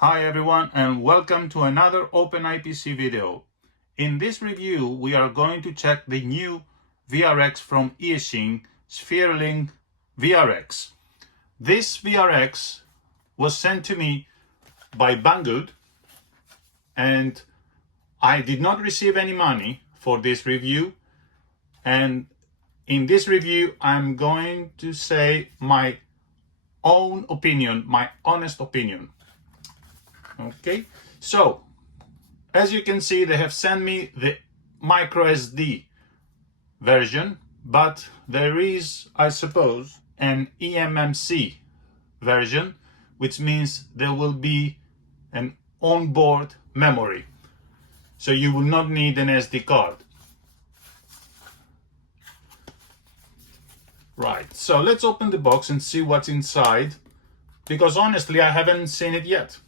Hi everyone and welcome to another OpenIPC video. In this review we are going to check the new VRX from Eachine Sphere Link VRX. This VRX was sent to me by Banggood and I did not receive any money for this review, and in this review I'm going to say my own opinion, my honest opinion. Okay, so as you can see, they have sent me the micro SD version, but there is, I suppose, an eMMC version, which means there will be an onboard memory, so you will not need an SD card. Right, so let's open the box and see what's inside, because honestly I haven't seen it yet.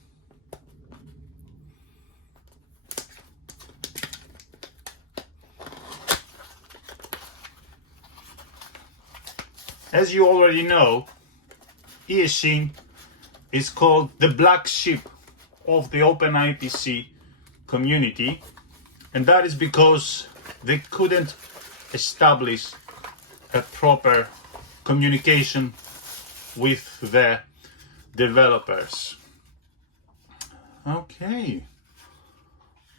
As you already know, Eachine is called the black sheep of the OpenIPC community, and that is because they couldn't establish a proper communication with the developers. Okay,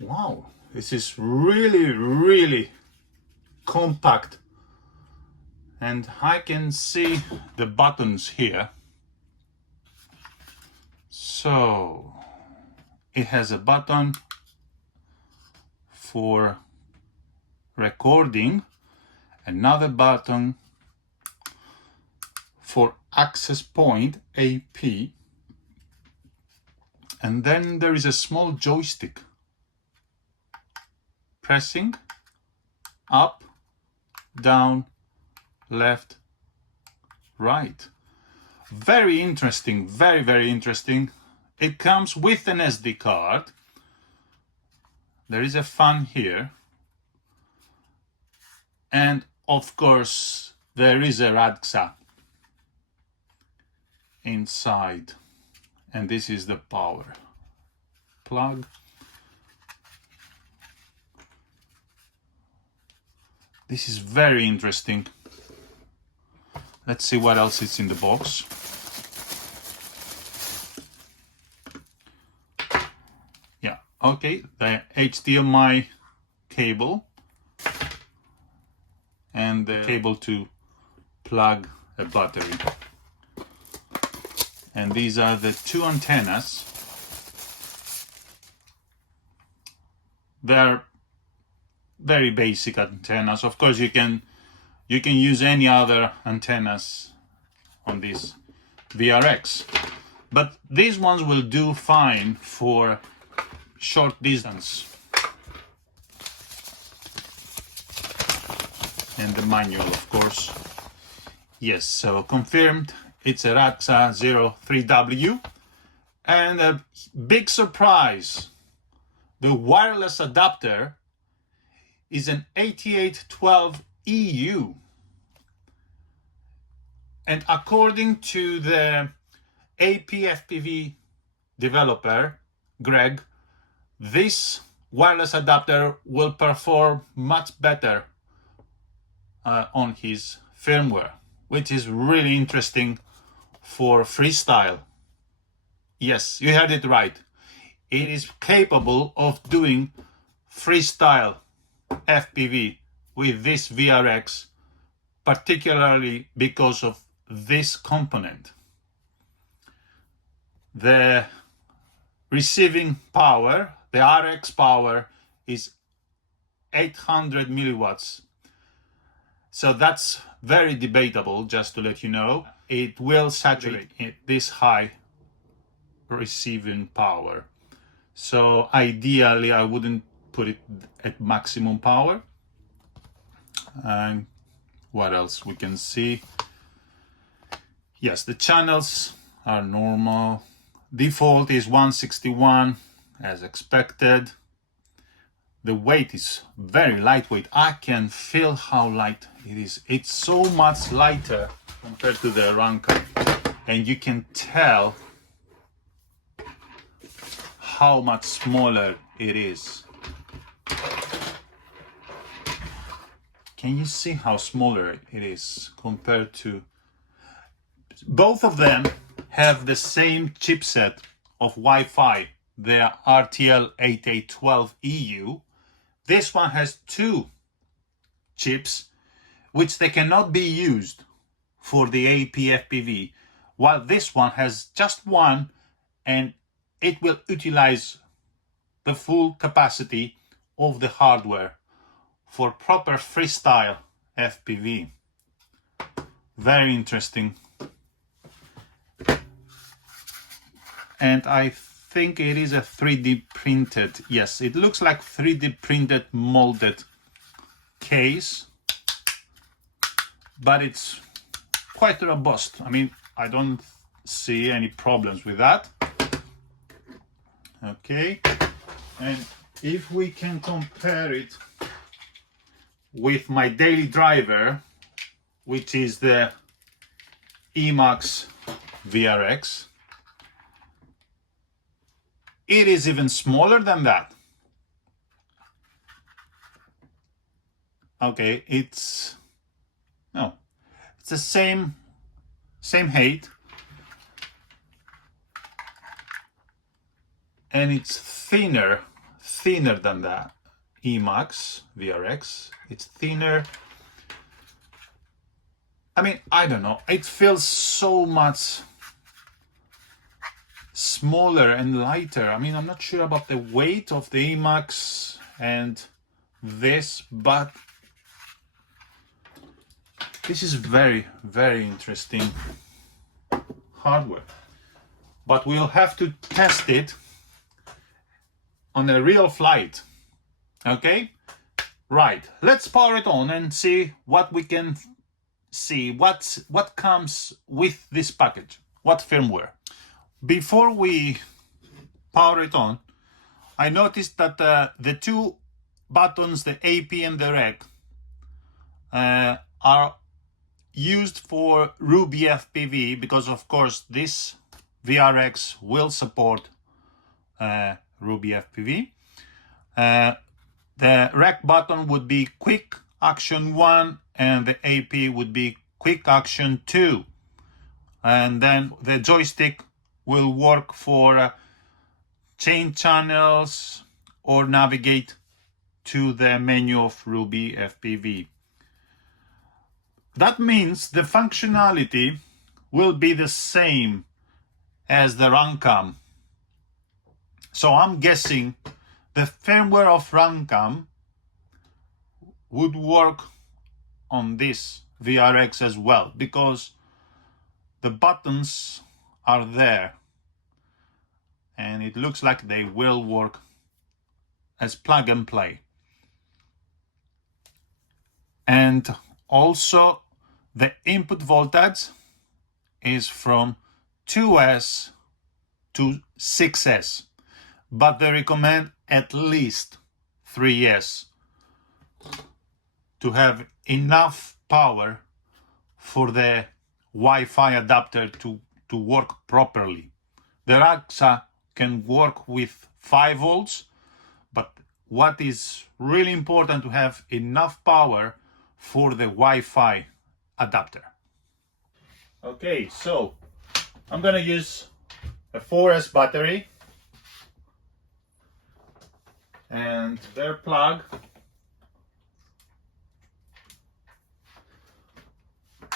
wow, this is really compact. And I can see the buttons here. So it has a button for recording, another button for access point AP, and then there is a small joystick. Pressing up, down, left, right. Very interesting, very interesting. It comes with an SD card. There is a fan here, and of course there is a RadXA inside, and this is the power plug. This is very interesting. Let's see what else is in the box. Yeah, okay, the HDMI cable and the cable to plug a battery. And these are the two antennas. They're very basic antennas. Of course, you can use any other antennas on this VRX, but these ones will do fine for short distance. And the manual, of course. Yes, so confirmed, it's a RadXA 03W. And a big surprise, the wireless adapter is an 8812 EU. And according to the AP FPV developer, Greg, this wireless adapter will perform much better on his firmware, which is really interesting for freestyle. Yes, you heard it right. It is capable of doing freestyle FPV with this VRX, particularly because of this component. The receiving power, the RX power, is 800 milliwatts. So that's very debatable, just to let you know. It will saturate this high receiving power. So ideally I wouldn't put it at maximum power. And what else we can see? Yes, the channels are normal. Default is 161 as expected. The weight is very lightweight. I can feel how light it is. It's so much lighter compared to the RunCam, and you can tell how much smaller it is. Can you see how smaller it is compared to... Both of them have the same chipset of Wi-Fi, the RTL8812EU. This one has two chips, which they cannot be used for the AP FPV, while this one has just one, and it will utilize the full capacity of the hardware for proper freestyle FPV. Very interesting. And I think it is a 3D printed, yes, it looks like 3D printed molded case, but it's quite robust. I mean, I don't see any problems with that. Okay, and if we can compare it with my daily driver, which is the EMAX VRX, it is even smaller than that. Okay, it's the same height, and it's thinner than the EMAX VRX. It's thinner. I mean, I don't know, it feels so much smaller and lighter. I mean, I'm not sure about the weight of the EMAX and this, but this is very, very interesting hardware. But we'll have to test it on a real flight. Okay, right, let's power it on and see what we can see, what comes with this package, what firmware. Before we power it on, I noticed that the two buttons, the AP and the REC, are used for Ruby FPV, because of course this VRX will support Ruby FPV. The REC button would be Quick Action 1 and the AP would be Quick Action 2. And then the joystick will work for change channels or navigate to the menu of Ruby FPV. That means the functionality will be the same as the RunCam. So I'm guessing the firmware of RunCam would work on this VRX as well, because the buttons are there and it looks like they will work as plug and play. And also the input voltage is from 2S to 6S, but they recommend at least 3S to have enough power for the Wi-Fi adapter to work properly. The RAXA can work with 5 volts, but what is really important to have enough power for the Wi-Fi adapter. Okay, so I'm gonna use a 4S battery and their plug,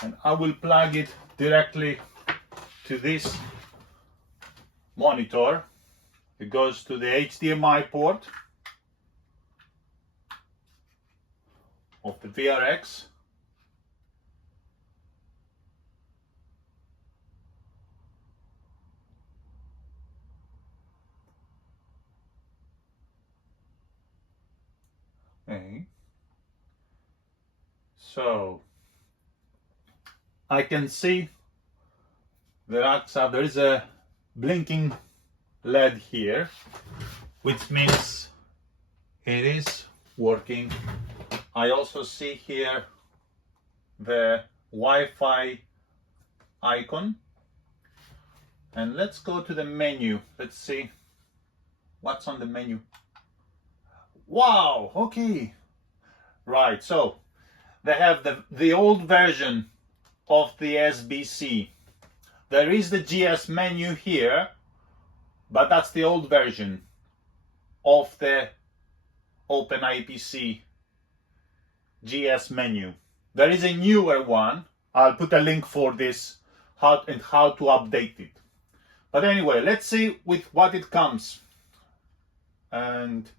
and I will plug it directly to this monitor. It goes to the HDMI port of the VRX. Okay. So I can see the RAXA, there is a blinking LED here, which means it is working. I also see here the Wi-Fi icon, and let's go to the menu. Let's see What's on the menu? Wow, okay. Right, so they have the old version of the SBC. There is the GS menu here, but that's the old version of the OpenIPC GS menu. There is a newer one. I'll put a link for this, how to update it. But anyway, let's see with what it comes. And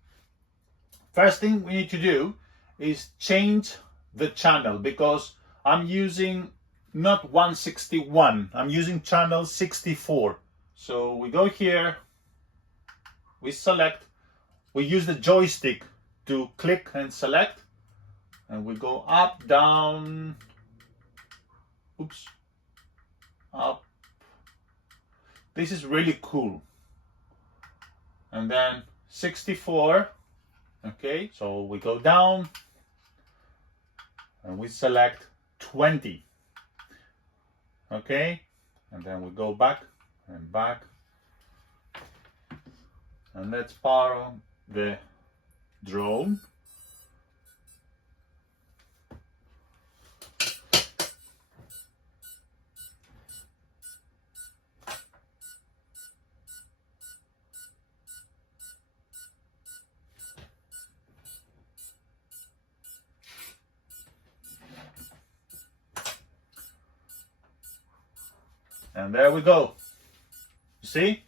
first thing we need to do is change the channel, because I'm using not 161, I'm using channel 64. So we go here, we select, we use the joystick to click and select, and we go up, down, oops, up. This is really cool. And then 64, okay, so we go down and we select 20, okay, and then we go back and back, and let's power on the drone. And there we go. You see?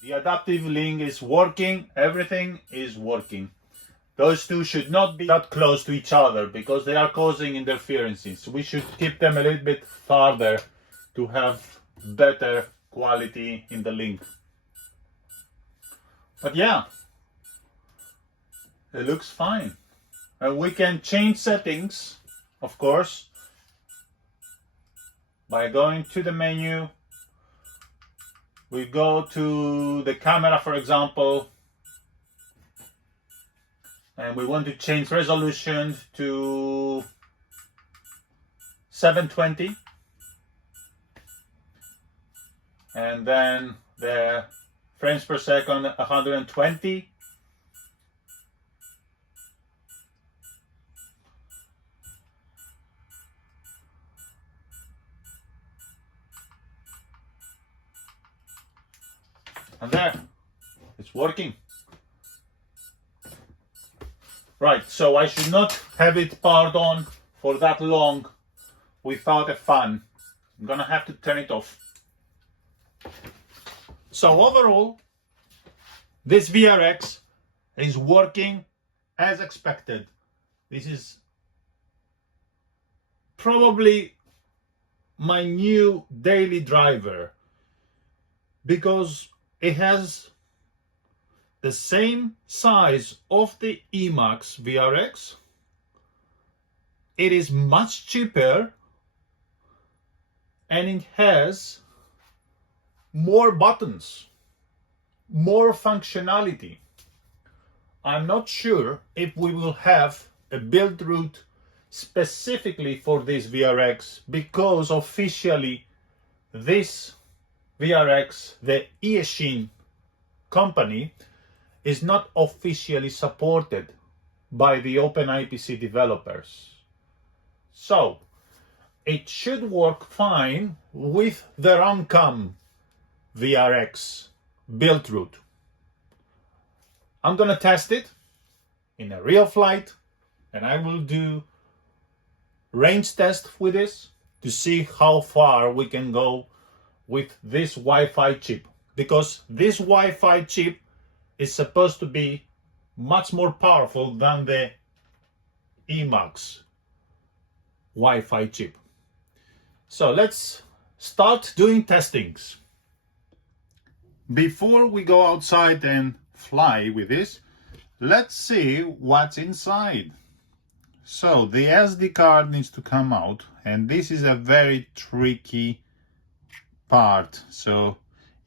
The adaptive link is working, everything is working. Those two should not be that close to each other because they are causing interferences. We should keep them a little bit farther to have better quality in the link. But yeah, it looks fine. And we can change settings, of course, by going to the menu. We go to the camera, for example, and we want to change resolution to 720. And then the frames per second, 120. And there, it's working. Right, so I should not have it powered on for that long without a fan. I'm gonna have to turn it off. So overall, this VRX is working as expected. This is probably my new daily driver because it has the same size of the EMAX VRX. It is much cheaper and it has more buttons, more functionality. I'm not sure if we will have a build route specifically for this VRX because officially this VRX, the Eachine company, is not officially supported by the OpenIPC developers. So it should work fine with the RunCam VRX build route. I'm gonna test it in a real flight and I will do range test with this to see how far we can go with this Wi-Fi chip, because this Wi-Fi chip is supposed to be much more powerful than the EMAX Wi-Fi chip. So let's start doing testings. Before we go outside and fly with this, let's see what's inside. So the SD card needs to come out, and this is a very tricky part, so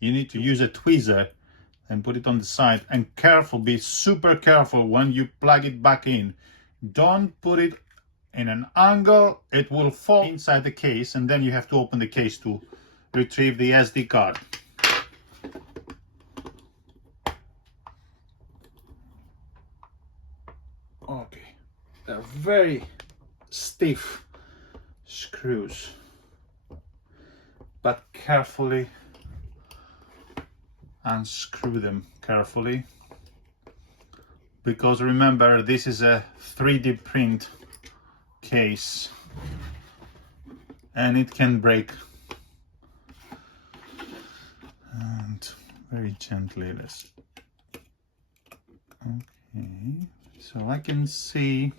you need to use a tweezer and put it on the side, and careful, be super careful when you plug it back in. Don't put it in an angle, it will fall inside the case, and then you have to open the case to retrieve the SD card. Okay, they're very stiff screws, but carefully unscrew them carefully, because remember, this is a 3D print case and it can break. And very gently, let's, okay, so I can see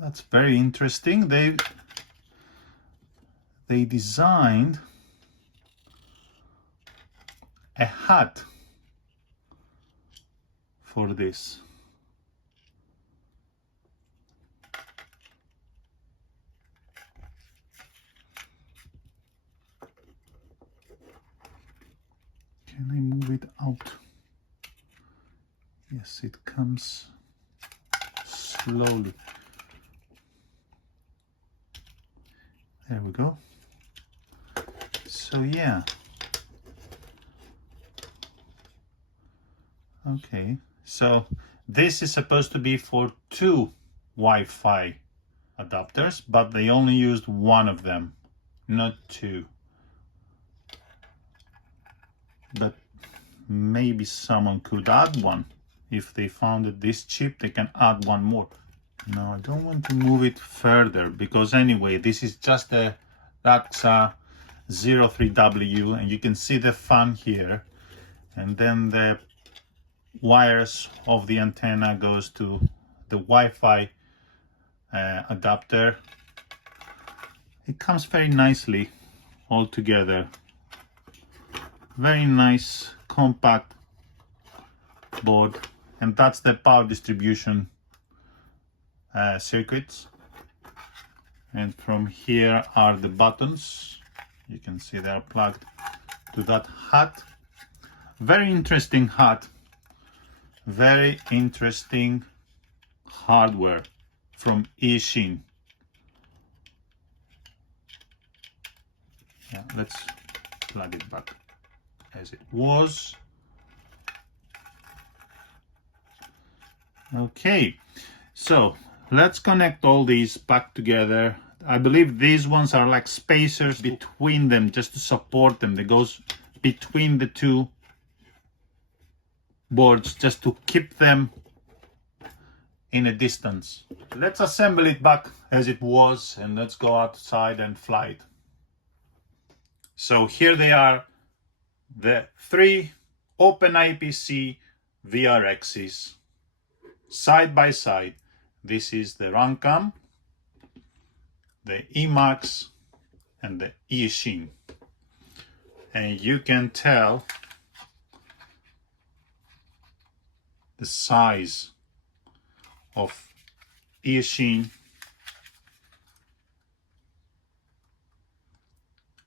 that's very interesting. They designed a hat for this. Can I move it out? Yes, it comes slowly. There we go. So yeah. Okay, so this is supposed to be for 2 Wi-Fi adapters, but they only used one of them, not 2. But maybe someone could add one. If they found it this cheap, they can add one more. No, I don't want to move it further, because anyway, this is just that's a 03W, and you can see the fan here, and then the wires of the antenna goes to the Wi-Fi adapter. It comes very nicely all together. Very nice compact board, and that's the power distribution circuits, and from here are the buttons. You can see they are plugged to that hat. Very interesting hat, very interesting hardware from Eachine. Yeah, let's plug it back as it was. Okay, so let's connect all these back together. I believe these ones are like spacers between them, just to support them. That goes between the two boards, just to keep them in a distance. Let's assemble it back as it was, and let's go outside and fly it. So here they are, the 3 OpenIPC VRXs side by side. This is the RunCam, the EMAX, and the Eachine. And you can tell the size of Eachine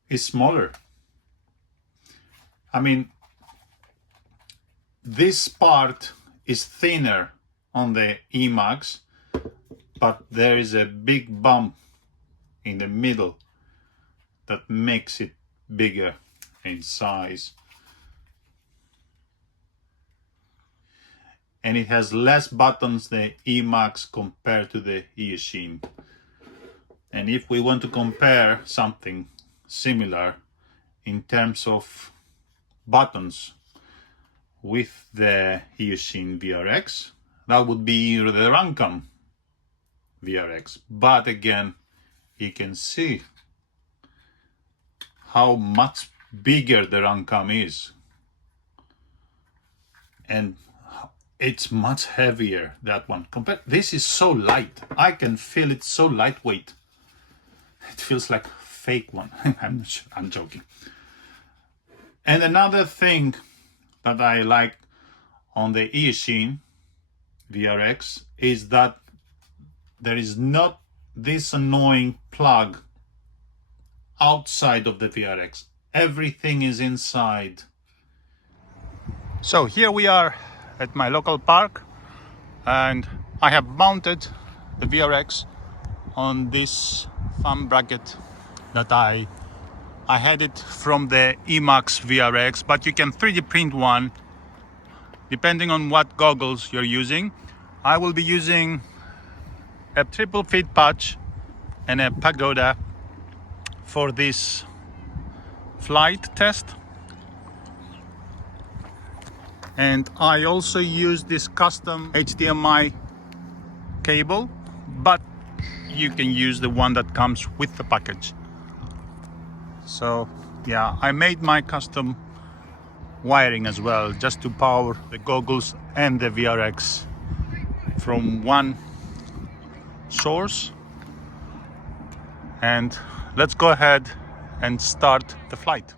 is smaller. I mean, this part is thinner on the EMAX, but there is a big bump in the middle that makes it bigger in size. And it has less buttons, the EMAX, compared to the Eachine. And if we want to compare something similar in terms of buttons with the Eachine VRX, that would be the RunCam VRX. But again, you can see how much bigger the RunCam is, and it's much heavier, that one. This is so light. I can feel it, so lightweight. It feels like a fake one. I'm joking. And another thing that I like on the Eachine VRX is that there is not this annoying plug outside of the VRX. Everything is inside. So here we are at my local park, and I have mounted the VRX on this thumb bracket that I had it from the EMAX VRX, but you can 3D print one depending on what goggles you're using. I will be using a triple feed patch and a pagoda for this flight test, and I also use this custom HDMI cable, but you can use the one that comes with the package. So yeah, I made my custom wiring as well, just to power the goggles and the VRX from one source. And let's go ahead and start the flight.